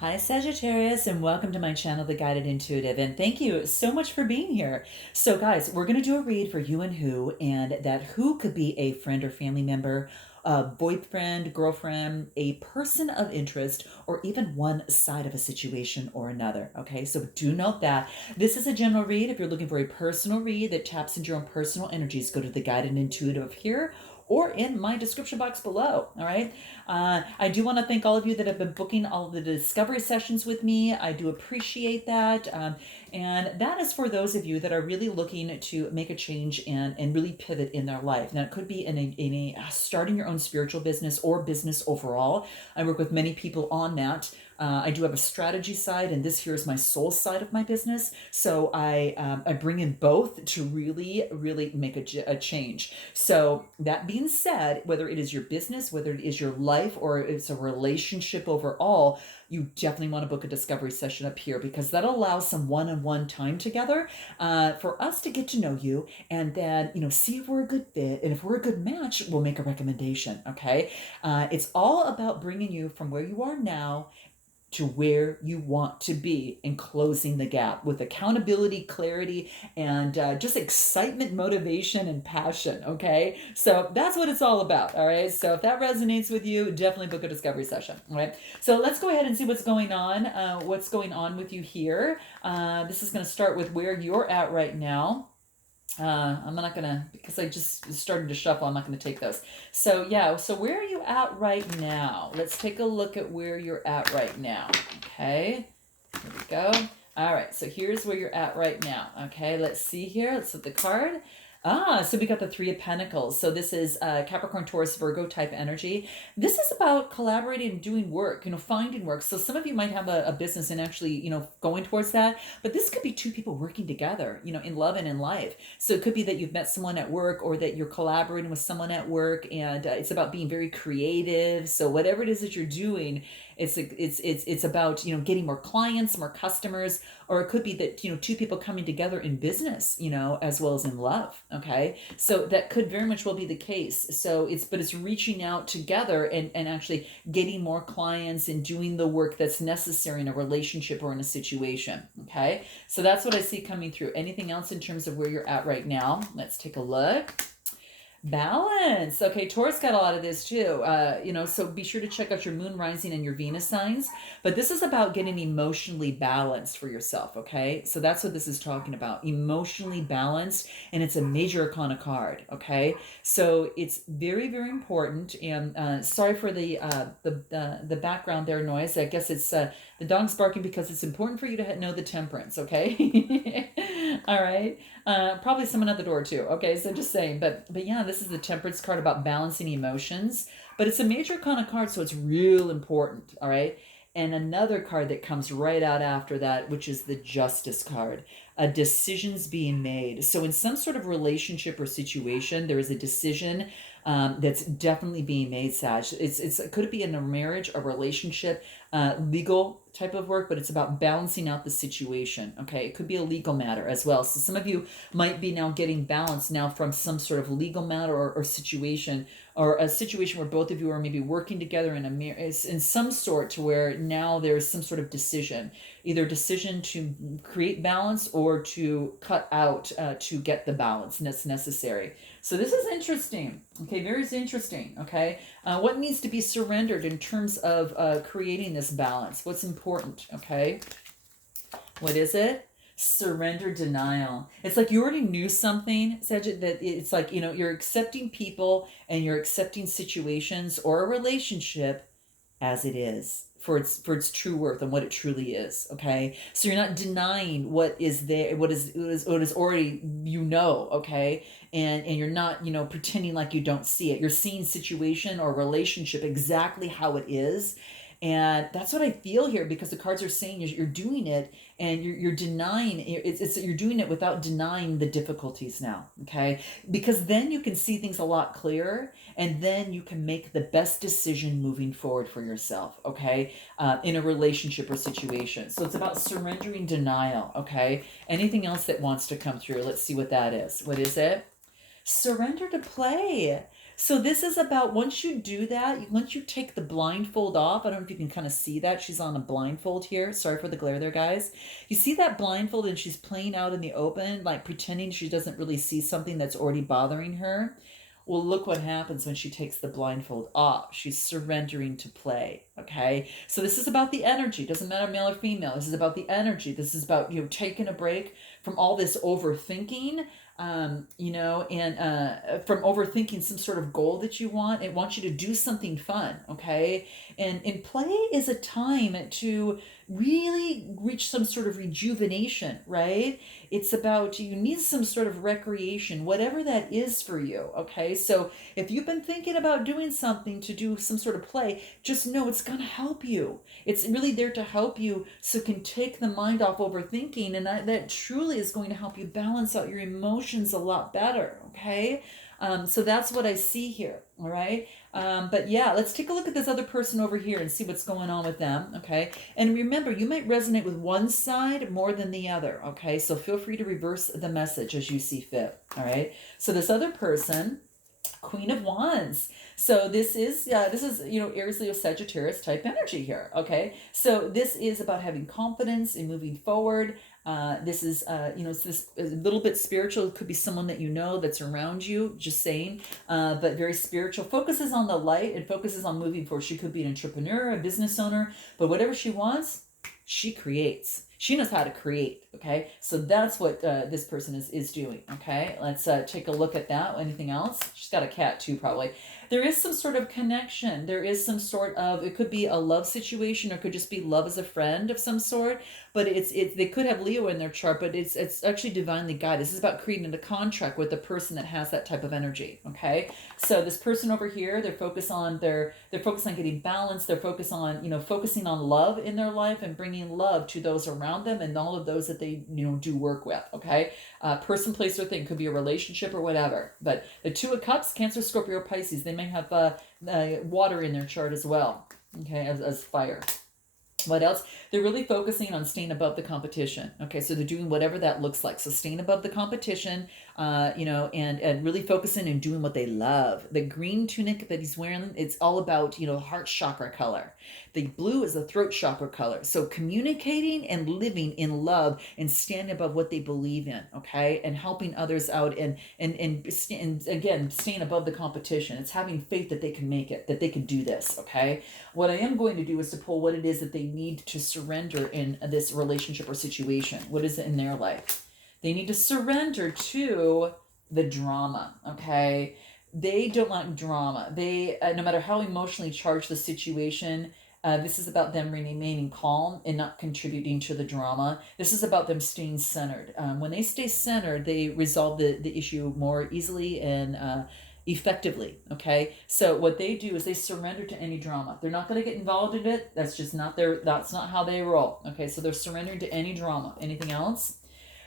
Hi, Sagittarius, and welcome to my channel, The Guided Intuitive. And thank you so much for being here. So, guys, we're going to do a read for you and who, and that who could be a friend or family member, a boyfriend, girlfriend, a person of interest, or even one side of a situation or another. Okay, so do note that this is a general read. If you're looking for a personal read that taps into your own personal energies, go to The Guided Intuitive here or in my description box below. All right. I do want to thank all of you that have been booking all of the discovery sessions with me. I do appreciate that. And that is for those of you that are really looking to make a change and really pivot in their life. Now, it could be in a starting your own spiritual business or business overall. I work with many people on that. I do have a strategy side, and this here is my soul side of my business. So I bring in both to really make a change. So that being said, whether it is your business, whether it is your life, or it's a relationship overall, you definitely want to book a discovery session up here because that allows some one-on-one time together for us to get to know you and then see if we're a good fit, and if we're a good match, we'll make a recommendation. Okay, it's all about bringing you from where you are now to where you want to be and closing the gap with accountability, clarity, and just excitement, motivation, and passion. Okay, so that's what it's all about. All right, so if that resonates with you, definitely book a discovery session. All right, so let's go ahead and see what's going on. What's going on with you here? This is going to start with where you're at right now. I'm not gonna, because I just started to shuffle, I'm not gonna take those. So yeah, so where are you at right now? Let's take a look at where you're at right now. Okay, here we go. All right, so here's where you're at right now. Okay, let's see here. Let's flip the card. So we got the Three of Pentacles. So this is Capricorn, Taurus, Virgo type energy. This is about collaborating and doing work, finding work. So some of you might have a business and actually, going towards that. But this could be two people working together, in love and in life. So it could be that you've met someone at work or that you're collaborating with someone at work, and it's about being very creative. So whatever it is that you're doing, it's about getting more clients, more customers, or it could be that two people coming together in business, as well as in love. Okay, so that could very much well be the case. So it's reaching out together and actually getting more clients and doing the work that's necessary in a relationship or in a situation. Okay, so that's what I see coming through. Anything else in terms of where you're at right now? Let's take a look. Balance. Okay, Taurus got a lot of this too. So be sure to check out your moon rising and your Venus signs. But this is about getting emotionally balanced for yourself. Okay, so that's what this is talking about. Emotionally balanced, and it's a major arcana card. Okay, so it's very important. And sorry for the background there noise. I guess it's the dog's barking because it's important for you to know the temperance. Okay. All right. Probably someone at the door too. Okay, so just saying. But yeah, this is the Temperance card about balancing emotions. But it's a major arcana card, so it's real important. All right. And another card that comes right out after that, which is the Justice card. A decision's being made. So in some sort of relationship or situation, there is a decision that's definitely being made, Sag. It could be in a marriage, a relationship, legal type of work, but it's about balancing out the situation. Okay, it could be a legal matter as well. So some of you might be now getting balance now from some sort of legal matter or situation, or a situation where both of you are maybe working together in some sort, to where now there's some sort of decision, either decision to create balance or to cut out to get the balance that's necessary. So this is interesting. Okay, very interesting. Okay, what needs to be surrendered in terms of creating this balance? What's important? Okay, what is it? Surrender, denial. It's like you already knew something, Sajid, that it's like, you're accepting people and you're accepting situations or a relationship as it is, for its true worth and what it truly is. Okay, so you're not denying what is there, what is already, okay, and you're not pretending like you don't see it. You're seeing situation or relationship exactly how it is. And that's what I feel here, because the cards are saying you're doing it, and you're denying you're doing it without denying the difficulties now. Okay, because then you can see things a lot clearer, and then you can make the best decision moving forward for yourself. Okay, in a relationship or situation. So it's about surrendering, denial. Okay, anything else that wants to come through? Let's see what that is. What is it? Surrender to play. So this is about once you do that, once you take the blindfold off, I don't know if you can kind of see that. She's on a blindfold here. Sorry for the glare there, guys. You see that blindfold and she's playing out in the open, like pretending she doesn't really see something that's already bothering her. Well, look what happens when she takes the blindfold off. She's surrendering to play. Okay. So this is about the energy. Doesn't matter male or female. This is about the energy. This is about, taking a break from all this overthinking, and from overthinking some sort of goal that you want. It wants you to do something fun. Okay. And play is a time to really reach some sort of rejuvenation, right? It's about you need some sort of recreation, whatever that is for you. Okay. So if you've been thinking about doing something to do some sort of play, just know it's going to help you. It's really there to help you so it can take the mind off overthinking. And that truly is going to help you balance out your emotions a lot better. Okay. So that's what I see here. All right. But yeah, let's take a look at this other person over here and see what's going on with them. Okay. And remember, you might resonate with one side more than the other. Okay. So feel free to reverse the message as you see fit. All right. So this other person, Queen of Wands. So this is Aries, Leo, Sagittarius type energy here. Okay. So this is about having confidence in moving forward. This is, it's this a little bit spiritual. It could be someone that you know that's around you, just saying, but very spiritual. Focuses on the light and focuses on moving forward. She could be an entrepreneur, a business owner, but whatever she wants, she creates. She knows how to create. Okay. So that's what this person is doing. Okay. Let's take a look at that. Anything else? She's got a cat too, probably. There is some sort of connection. There is some sort of, it could be a love situation or it could just be love as a friend of some sort, but they could have Leo in their chart, but it's actually divinely guided. This is about creating a contract with the person that has that type of energy. Okay. So this person over here, they're focused on getting balance. They're focused on, focusing on love in their life and bringing love to those around them and all of those that they, do work with. Okay. Person, place, or thing could be a relationship or whatever, but the Two of Cups, Cancer, Scorpio, Pisces, they may have water in their chart as well. Okay. As fire. What else? They're really focusing on staying above the competition. Okay, so they're doing whatever that looks like. So staying above the competition, and really focusing and doing what they love. The green tunic that he's wearing, it's all about, heart chakra color. The blue is the throat chakra color. So communicating and living in love and standing above what they believe in, okay, and helping others out and again, staying above the competition. It's having faith that they can make it, that they can do this, okay? What I am going to do is to pull what it is that they need to surrender in this relationship or situation. What is it in their life? They need to surrender to the drama, okay? They don't like drama. They, no matter how emotionally charged the situation, this is about them remaining calm and not contributing to the drama. This is about them staying centered. When they stay centered, they resolve the issue more easily and effectively. Okay. So what they do is they surrender to any drama. They're not going to get involved in it. That's just not that's not how they roll. Okay. So they're surrendering to any drama. Anything else?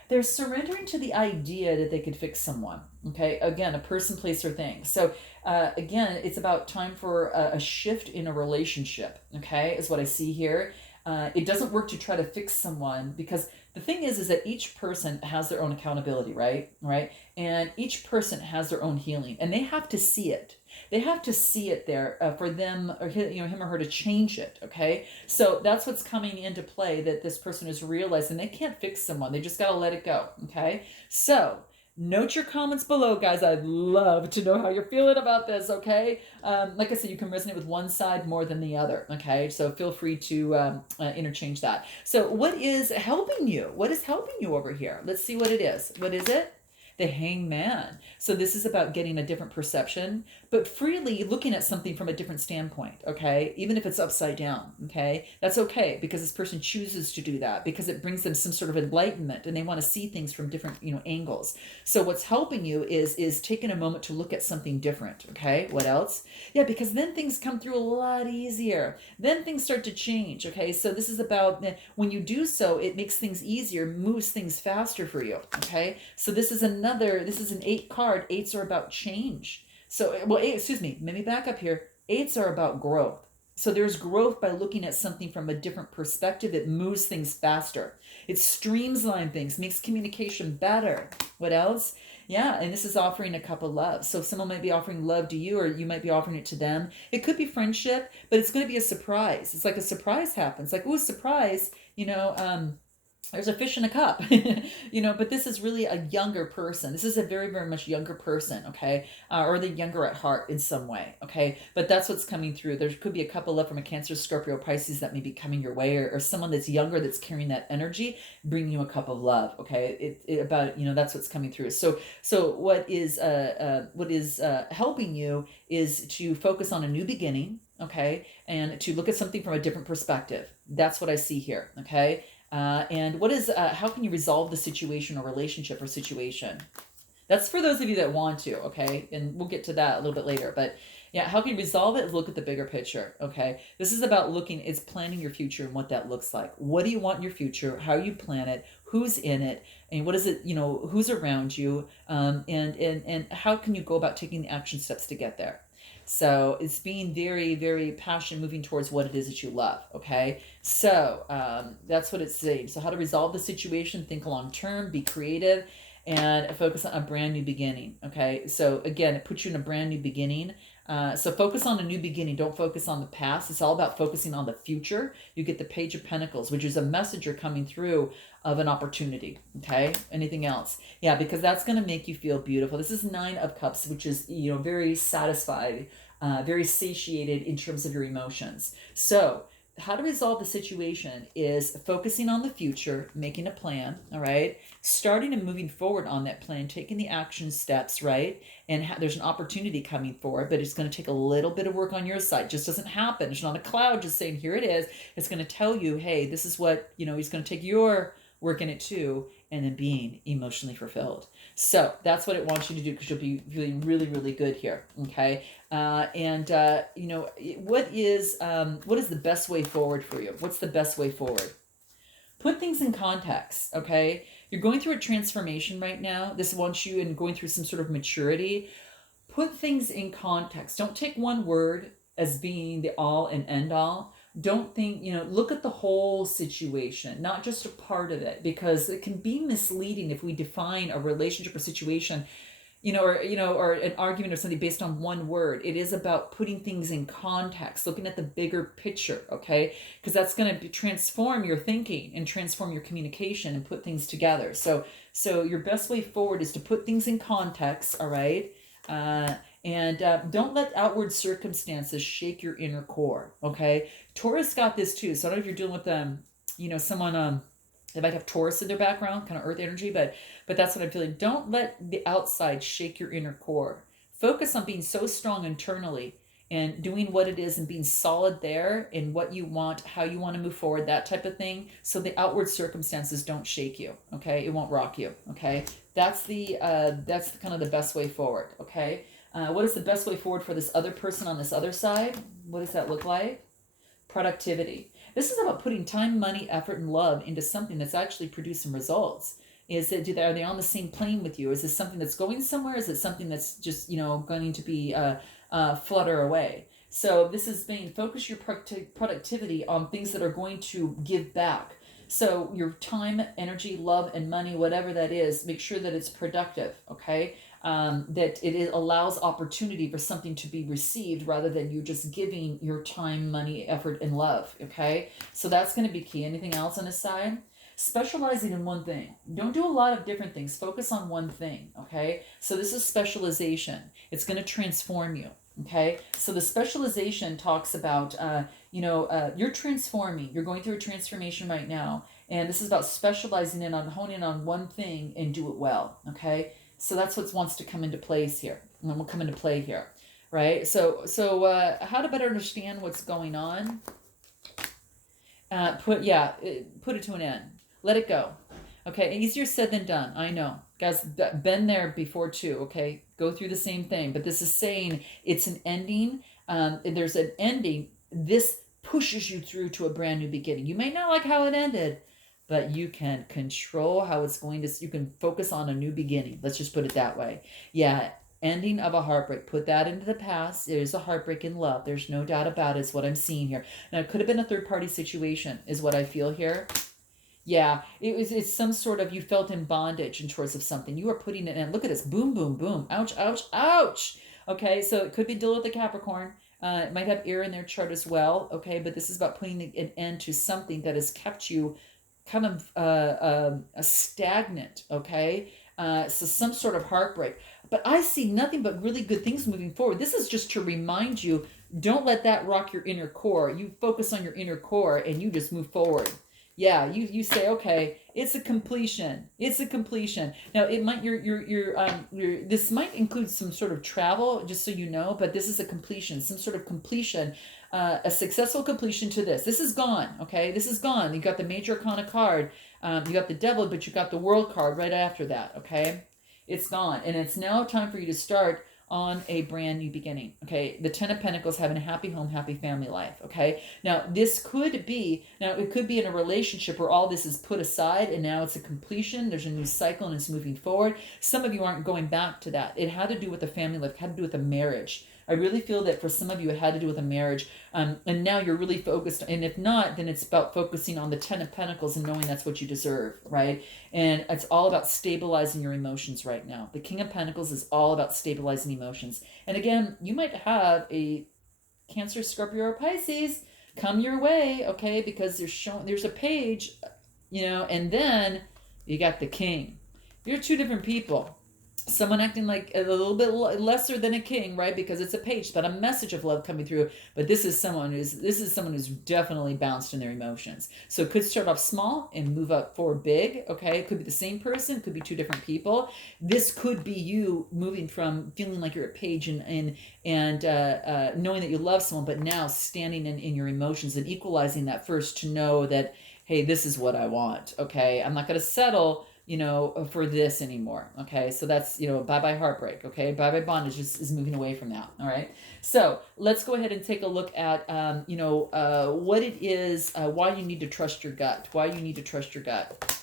They're surrendering to the idea that they could fix someone. Okay. Again, a person, place, or thing. So again, it's about time for a shift in a relationship. Okay. Is what I see here. It doesn't work to try to fix someone because the thing is that each person has their own accountability, right? Right. And each person has their own healing and they have to see it. They have to see it there for them or him or her to change it. Okay. So that's what's coming into play, that this person is realizing they can't fix someone. They just got to let it go. Okay. So note your comments below, guys. I'd love to know how you're feeling about this, okay? Like I said, you can resonate with one side more than the other, okay? So feel free to interchange that. So what is helping you? What is helping you over here? Let's see what it is. What is it? The Hangman. So this is about getting a different perception, but freely looking at something from a different standpoint, okay? Even if it's upside down, okay? That's okay because this person chooses to do that because it brings them some sort of enlightenment and they want to see things from different, angles. So what's helping you is taking a moment to look at something different, okay? What else? Yeah, because then things come through a lot easier. Then things start to change, okay? So this is about when you do so, it makes things easier, moves things faster for you, okay? So this is an 8 card. 8s are about change. So, well, let me back up here. 8s are about growth. So there's growth by looking at something from a different perspective. It moves things faster. It streamlines things, makes communication better. What else? Yeah, and this is offering a cup of love. So someone might be offering love to you, or you might be offering it to them. It could be friendship, but it's going to be a surprise. It's like a surprise happens. Like, ooh, surprise, there's a fish in a cup. But this is really a younger person. This is a very, very much younger person, okay? Or they're younger at heart in some way, okay? But that's what's coming through. There could be a couple left from a Cancer, Scorpio, Pisces that may be coming your way, or someone that's younger that's carrying that energy, bringing you a cup of love, okay? That's what's coming through. So what is helping you is to focus on a new beginning, okay? And to look at something from a different perspective. That's what I see here, okay? And how can you resolve the situation or relationship or situation? That's for those of you that want to, okay? And we'll get to that a little bit later. But yeah, how can you resolve it? Look at the bigger picture, okay? This is about it's planning your future and what that looks like. What do you want in your future? How you plan it? Who's in it? And what is it, who's around you? And how can you go about taking the action steps to get there? So it's being very, very passionate, moving towards what it is that you love. Okay. So that's what it's saying. So how to resolve the situation, think long term, be creative, and focus on a brand new beginning. Okay. So again, it puts you in a brand new beginning. So focus on a new beginning. Don't focus on the past. It's all about focusing on the future. You get the Page of Pentacles, which is a messenger coming through of an opportunity. Okay. Anything else? Yeah, because that's going to make you feel beautiful. This is Nine of Cups, which is, very satisfied, very satiated in terms of your emotions. So how to resolve the situation is focusing on the future, making a plan, all right? Starting and moving forward on that plan, taking the action steps, right? And there's an opportunity coming forward, but it's going to take a little bit of work on your side. It just doesn't happen. It's not a cloud just saying, here it is. It's going to tell you, hey, this is what, he's going to take your work in it too, and then being emotionally fulfilled. So that's what it wants you to do, because you'll be feeling really, really good here. Okay. What is the best way forward for you? What's the best way forward? Put things in context. Okay. You're going through a transformation right now. This wants you and going through some sort of maturity. Put things in context. Don't take one word as being the all and end all. Don't think, look at the whole situation, not just a part of it, because it can be misleading if we define a relationship or situation, or an argument or something based on one word. It is about putting things in context, looking at the bigger picture, okay? Because that's going to transform your thinking and transform your communication and put things together. So your best way forward is to put things in context, all right? And don't let outward circumstances shake your inner core, okay? Taurus got this too. So I don't know if you're dealing with someone they might have Taurus in their background, kind of earth energy, but that's what I'm feeling. Don't let the outside shake your inner core. Focus on being so strong internally and doing what it is and being solid there in what you want, how you want to move forward, that type of thing. So the outward circumstances don't shake you, okay? It won't rock you, okay? That's kind of the best way forward, okay? What is the best way forward for this other person on this other side? What does that look like? Productivity. This is about putting time, money, effort, and love into something that's actually producing results. Are they on the same plane with you? Is this something that's going somewhere? Is it something that's just, going to be flutter away? So this is being focus your productivity on things that are going to give back. So your time, energy, love, and money, whatever that is, make sure that it's productive, okay? That it allows opportunity for something to be received rather than you just giving your time, money, effort, and love, okay? So that's going to be key. Anything else on this side? Specializing in one thing. Don't do a lot of different things. Focus on one thing, okay? So this is specialization. It's going to transform you, okay? So the specialization talks about, you're transforming. You're going through a transformation right now. And this is about specializing honing in on one thing and do it well, okay? So that's what wants to come into place here. And will come into play here, right? So how to better understand what's going on? Put it to an end. Let it go. Okay, easier said than done. I know. Guys, been there before too, okay? Go through the same thing. But this is saying it's an ending. There's an ending. This pushes you through to a brand new beginning. You may not like how it ended, but you can control how it's going to, you can focus on a new beginning. Let's just put it that way. Yeah, Ending of a heartbreak. Put that into the past. There's a heartbreak in love. There's no doubt about it. Is what I'm seeing here. Now, it could have been a third party situation, is what I feel here. Yeah, it's some sort of, you felt in bondage in towards of something. You are putting it in. Look at this. Boom, boom, boom. Ouch, ouch, ouch. Okay, so it could be dealing with the Capricorn. It might have air in their chart as well. Okay, but this is about putting an end to something that has kept you kind of stagnant. Okay, so some sort of heartbreak. But I see nothing but really good things moving forward. This is just to remind you, don't let that rock your inner core. You focus on your inner core and you just move forward. Yeah, you say, okay, it's a completion. It's a completion. Now it might your this might include some sort of travel, just so you know, but this is a completion, some sort of completion, a successful completion to this. This is gone, okay? This is gone. You got the Major Arcana card, you got the Devil, but you got the World card right after that, okay? It's gone, and it's now time for you to start on a brand new beginning. Okay, the Ten of Pentacles, having a happy home, happy family life. Okay, now this could be, now it could be in a relationship where all this is put aside and now it's a completion. There's a new cycle and it's moving forward. Some of you aren't going back to that. It had to do with the family life, it had to do with a marriage. I really feel that for some of you it had to do with a marriage, and now you're really focused, and if not, then it's about focusing on the Ten of Pentacles and knowing that's what you deserve, right? And it's all about stabilizing your emotions right now. The King of Pentacles is all about stabilizing emotions. And again, you might have a Cancer, Scorpio, or Pisces come your way, okay? Because there's a page, and then you got the King. You're two different people. Someone acting like a little bit lesser than a king, right? Because it's a page, but a message of love coming through. But this is someone who's definitely bounced in their emotions. So it could start off small and move up forward big. Okay, it could be the same person, it could be two different people. This could be you moving from feeling like you're a page and knowing that you love someone, but now standing in your emotions and equalizing that first to know that, hey, this is what I want. Okay, I'm not going to settle for this anymore. Okay, so that's, bye-bye heartbreak. Okay, bye-bye bondage is moving away from that. All right, so let's go ahead and take a look at, what it is, why you need to trust your gut. Why you need to trust your gut.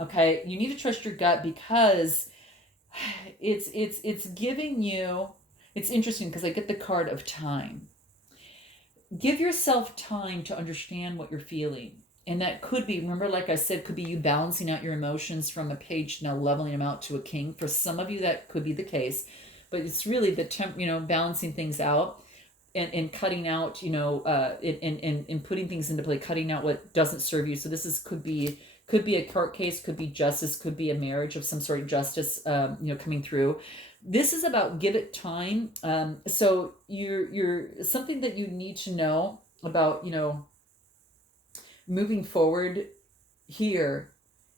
Okay, you need to trust your gut because it's giving you, it's interesting because I get the card of time. Give yourself time to understand what you're feeling. And that could be, remember, like I said, could be you balancing out your emotions from a page, now leveling them out to a king. For some of you, that could be the case. But it's really the balancing things out and cutting out, and putting things into play, cutting out what doesn't serve you. So this could be a court case, could be justice, could be a marriage of some sort of justice, coming through. This is about give it time. So you're something that you need to know about, moving forward here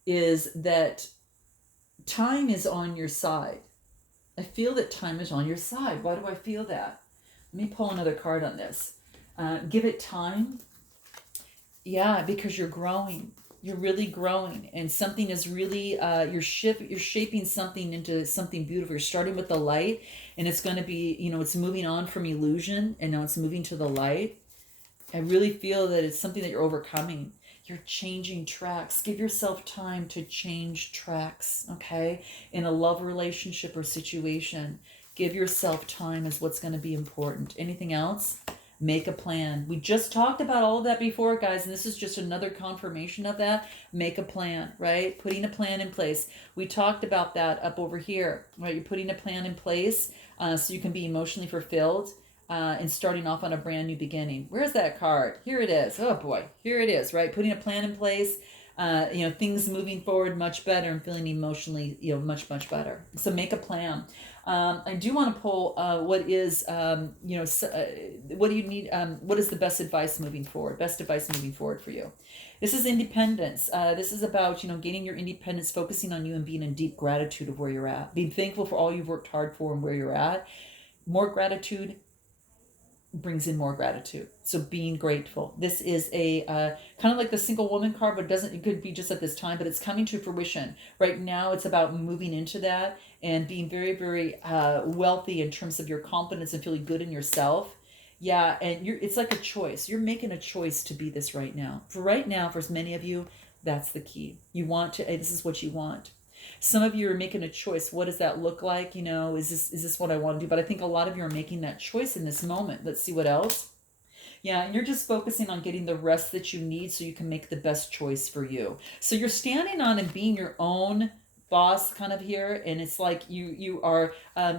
is that time is on your side. I feel that time is on your side. Why do I feel that? Let me pull another card on this. Give it time. Yeah, because you're growing. You're really growing, and something is really you're shaping something into something beautiful. You're starting with the light, and it's going to be, it's moving on from illusion, and now it's moving to the light. I really feel that it's something that you're overcoming. You're changing tracks. Give yourself time to change tracks, okay? In a love relationship or situation, give yourself time is what's going to be important. Anything else? Make a plan. We just talked about all of that before, guys, and this is just another confirmation of that. Make a plan, right? Putting a plan in place. We talked about that up over here, right? You're putting a plan in place so you can be emotionally fulfilled. And starting off on a brand new beginning. Where's that card? Here it is. Oh boy, here it is, right? Putting a plan in place, things moving forward much better and feeling emotionally, much, much better. So make a plan. I do want to pull what is, what do you need? What is the best advice moving forward? Best advice moving forward for you. This is independence. This is about, gaining your independence, focusing on you and being in deep gratitude of where you're at. Being thankful for all you've worked hard for and where you're at. More gratitude brings in more gratitude. So being grateful. This is a kind of like the single woman card, but it could be just at this time, but it's coming to fruition. Right now it's about moving into that and being very, very wealthy in terms of your confidence and feeling good in yourself. Yeah, and it's like a choice. You're making a choice to be this right now. For right now, for as many of you, that's the key. You want to, this is what you want. Some of you are making a choice. What does that look like? You know, is this what I want to do? But I think a lot of you are making that choice in this moment. Let's see what else. Yeah, and you're just focusing on getting the rest that you need so you can make the best choice for you. So you're standing on and being your own boss kind of here, and it's like you are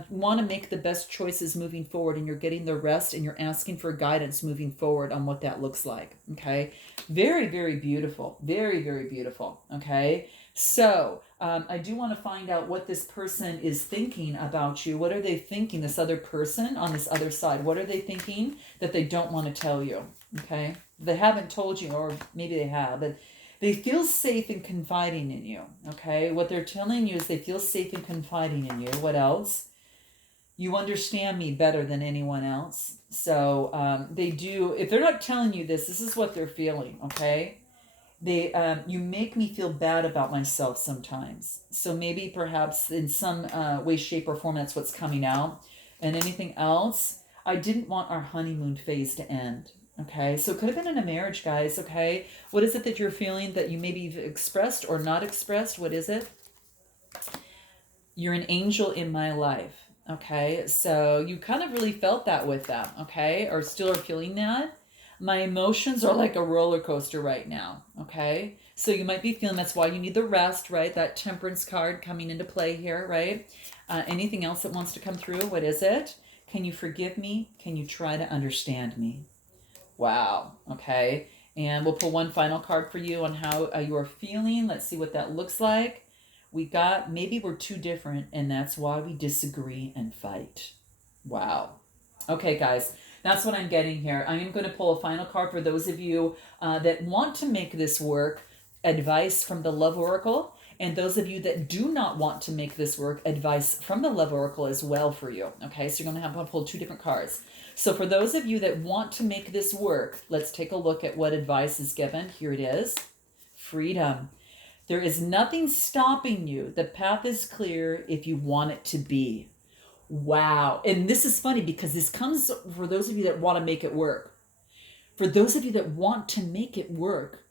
want to make the best choices moving forward, and you're getting the rest, and you're asking for guidance moving forward on what that looks like. Okay, very, very beautiful, very, very beautiful. Okay, so I do want to find out what this person is thinking about you. What are they thinking, this other person on this other side? What are they thinking that they don't want to tell you? Okay, they haven't told you, or maybe they have, but they feel safe in confiding in you. Okay, what they're telling you is they feel safe in confiding in you. What else? You understand me better than anyone else. So they do. If they're not telling you this, this is what they're feeling. Okay, they you make me feel bad about myself sometimes. So maybe perhaps in some way, shape, or form, that's what's coming out. And anything else? I didn't want our honeymoon phase to end. Okay, so it could have been in a marriage, guys. Okay, what is it that you're feeling that you maybe expressed or not expressed? What is it? You're an angel in my life. Okay, so you kind of really felt that with them. Okay, or still are feeling that. My emotions are like a roller coaster right now. Okay, so you might be feeling that's why you need the rest, right? That temperance card coming into play here, right? Anything else that wants to come through? What is it? Can you forgive me? Can you try to understand me? Wow. Okay. And we'll pull one final card for you on how you are feeling. Let's see what that looks like. We got maybe we're too different, and that's why we disagree and fight. Wow. Okay, guys, that's what I'm getting here. I am going to pull a final card for those of you that want to make this work, advice from the Love Oracle. And those of you that do not want to make this work, advice from the Love Oracle as well for you. Okay, so you're going to have to pull two different cards. So for those of you that want to make this work, let's take a look at what advice is given. Here it is. Freedom. There is nothing stopping you. The path is clear if you want it to be. Wow. And this is funny because this comes for those of you that want to make it work. For those of you that want to make it work,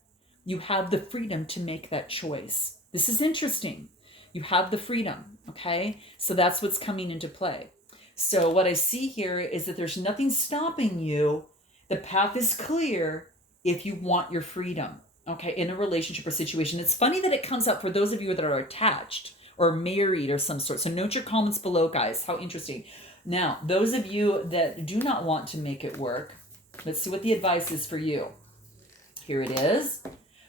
you have the freedom to make that choice. This is interesting. You have the freedom, okay? So that's what's coming into play. So what I see here is that there's nothing stopping you. The path is clear if you want your freedom, okay, in a relationship or situation. It's funny that it comes up for those of you that are attached or married or some sort. So note your comments below, guys. How interesting. Now, those of you that do not want to make it work, let's see what the advice is for you. Here it is.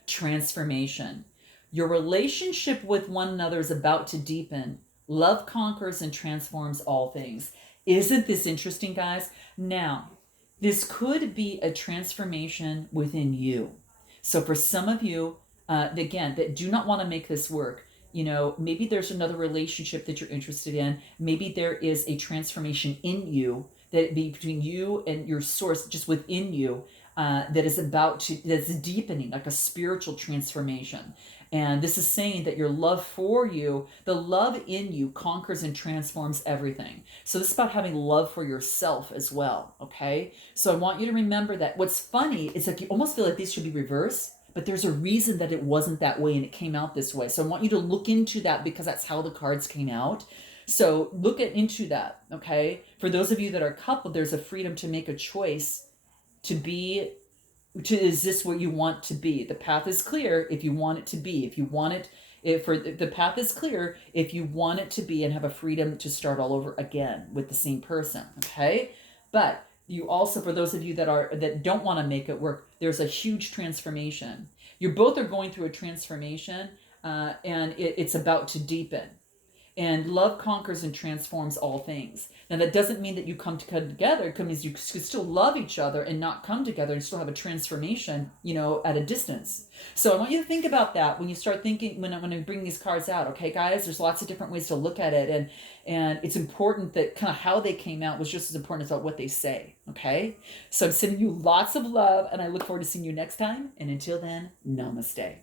Transformation. Your relationship with one another is about to deepen. Love conquers and transforms all things. Isn't this interesting, guys? Now, this could be a transformation within you. So for some of you, again, that do not want to make this work, you know, maybe there's another relationship that you're interested in. Maybe there is a transformation in you that be between you and your source, just within you, that's deepening, like a spiritual transformation. And this is saying that your love for you, the love in you conquers and transforms everything. So this is about having love for yourself as well, okay? So I want you to remember that. What's funny is like you almost feel like these should be reversed, but there's a reason that it wasn't that way and it came out this way. So I want you to look into that because that's how the cards came out. So look into that, okay? For those of you that are coupled, there's a freedom to make a choice to be, is this what you want to be? The path is clear if you want it to be. If you want it, the path is clear if you want it to be and have a freedom to start all over again with the same person, okay? But you also, for those of you that don't want to make it work, there's a huge transformation. You both are going through a transformation, and it's about to deepen. And love conquers and transforms all things. Now, that doesn't mean that you come together. It means you could still love each other and not come together and still have a transformation, you know, at a distance. So I want you to think about that when you start thinking, when I bring these cards out. Okay, guys, there's lots of different ways to look at it. And it's important that kind of how they came out was just as important as what they say. Okay? So I'm sending you lots of love, and I look forward to seeing you next time. And until then, namaste.